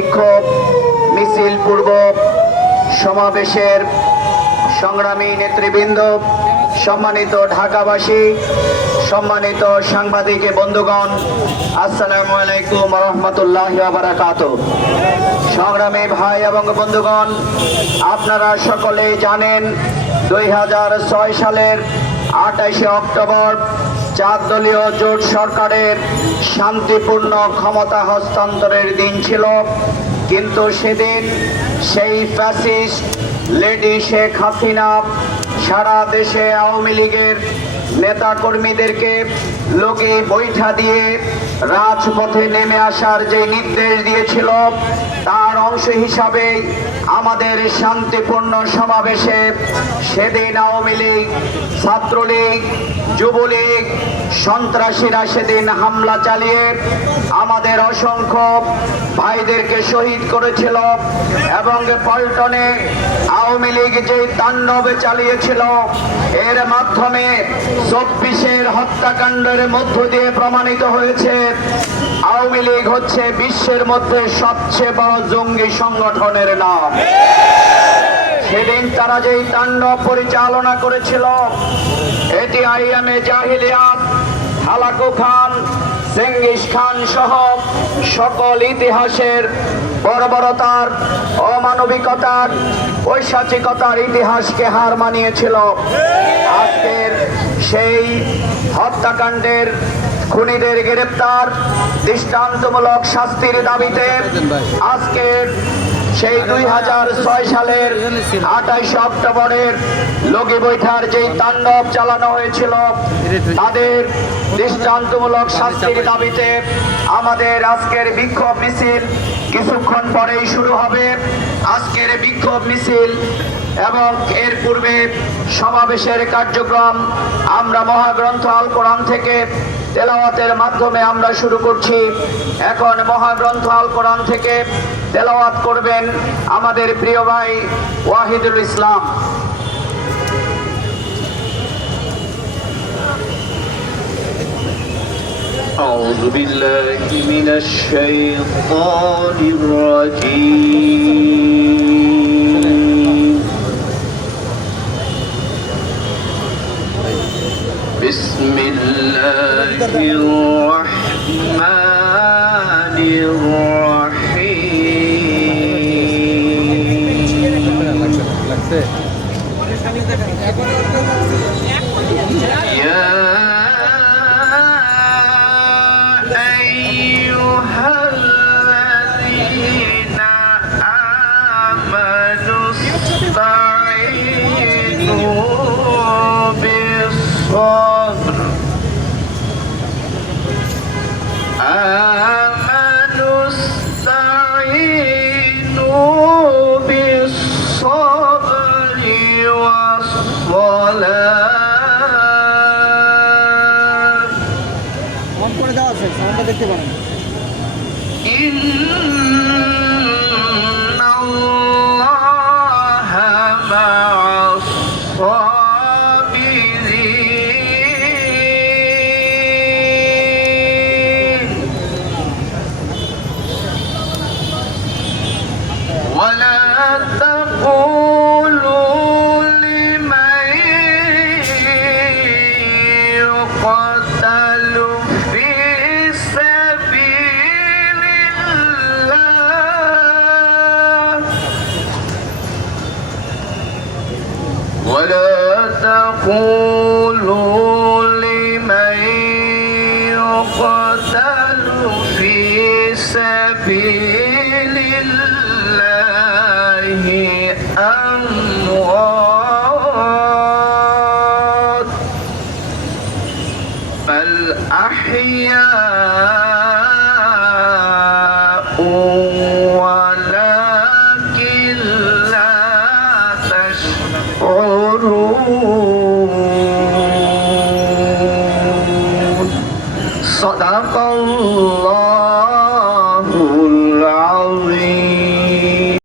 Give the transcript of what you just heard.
বিক্ষোভ মিছিল পূর্ব সমাবেশের সংগ্রামী নেতৃবৃন্দ, সম্মানিত ঢাকাবাসী, সম্মানিত সাংবাদিক বন্ধুগণ, আসসালামু আলাইকুম ওয়া রাহমাতুল্লাহি ওয়া বারাকাতুহু। সংগ্রামী ভাই এবং বন্ধুগণ, আপনারা সকলেই জানেন 2006 সালের 28শে অক্টোবর 4 দলীয় জোট সরকারের শান্তিপূর্ণ ক্ষমতা হস্তান্তরের দিন ছিল। কিন্তু সেদিন সেই ফ্যাসিস্ট লেডি শেখ হাসিনা সারা দেশে আওয়ামী লীগের নেতাকর্মীদেরকে লোকে বৈঠা দিয়ে রাজপথে নেমে আসার যে নির্দেশ দিয়েছিল, তার অংশ হিসাবে আমাদের শান্তিপূর্ণ সমাবেশে সেদিন আওয়ামী লীগ, ছাত্রলীগ, যুবলীগ, সন্ত্রাসীরা সেদিন হামলা চালিয়ে আমাদের অসংখ্য ভাইদেরকে শহীদ করেছিল এবং পল্টনে আওয়ামী লীগ যে তাণ্ডব চালিয়েছিল, এর মাধ্যমে 24-এর হত্যাকাণ্ডের মধ্য দিয়ে প্রমাণিত হয়েছে আওয়ামী লীগ হচ্ছে বিশ্বের মধ্যে সবচেয়ে বড় জঙ্গি সংগঠনের নাম। সেদিন তারা যেই তাণ্ডব পরিচালনা করেছিল, এটি আইয়ামে জাহিলিয়াত, হালাকু খান, চেঙ্গিস খান সহ সকল ইতিহাসের বর্বরতার, অমানবিকতার, পৈশাচিকতার ইতিহাসকে হার মানিয়েছিল। আজকের সেই হত্যাকাণ্ডের খুনিদের গ্রেপ্তার, দৃষ্টান্তমূলক শাস্তির দাবিতে আজকের সেই 2006 সালের 28 অক্টোবরের লগি বৈঠার যেই তাণ্ডব চালানো হয়েছিল, তাদের দৃষ্টান্তমূলক শাস্তির দাবিতে আমাদের আজকের বিক্ষোভ মিছিল কিছুক্ষণ পরেই শুরু হবে। আজকের বিক্ষোভ মিছিল এবং এর পূর্বে সমাবেশের কার্যক্রম আমরা মহাগ্রন্থ আল কোরআন থেকে তেলাওয়াতের মাধ্যমে আমরা শুরু করছি। এখন মহাগ্রন্থ আল কোরআন থেকে তেলাওয়াত করবেন আমাদের প্রিয় ভাই ওয়াহিদুল ইসলাম। أعوذ بالله من الشيطان الرجيم. بسم الله الرحمن الرحيم. يا أيها الذين آمنوا استعينوا بالصبر إن الله مع الصابرين ولا تقولوا لمن يقتل في سبيل الله ولا تقولوا لمن يقتل في سبيل الله أموات بل أحياء ولكن لا تشعرون.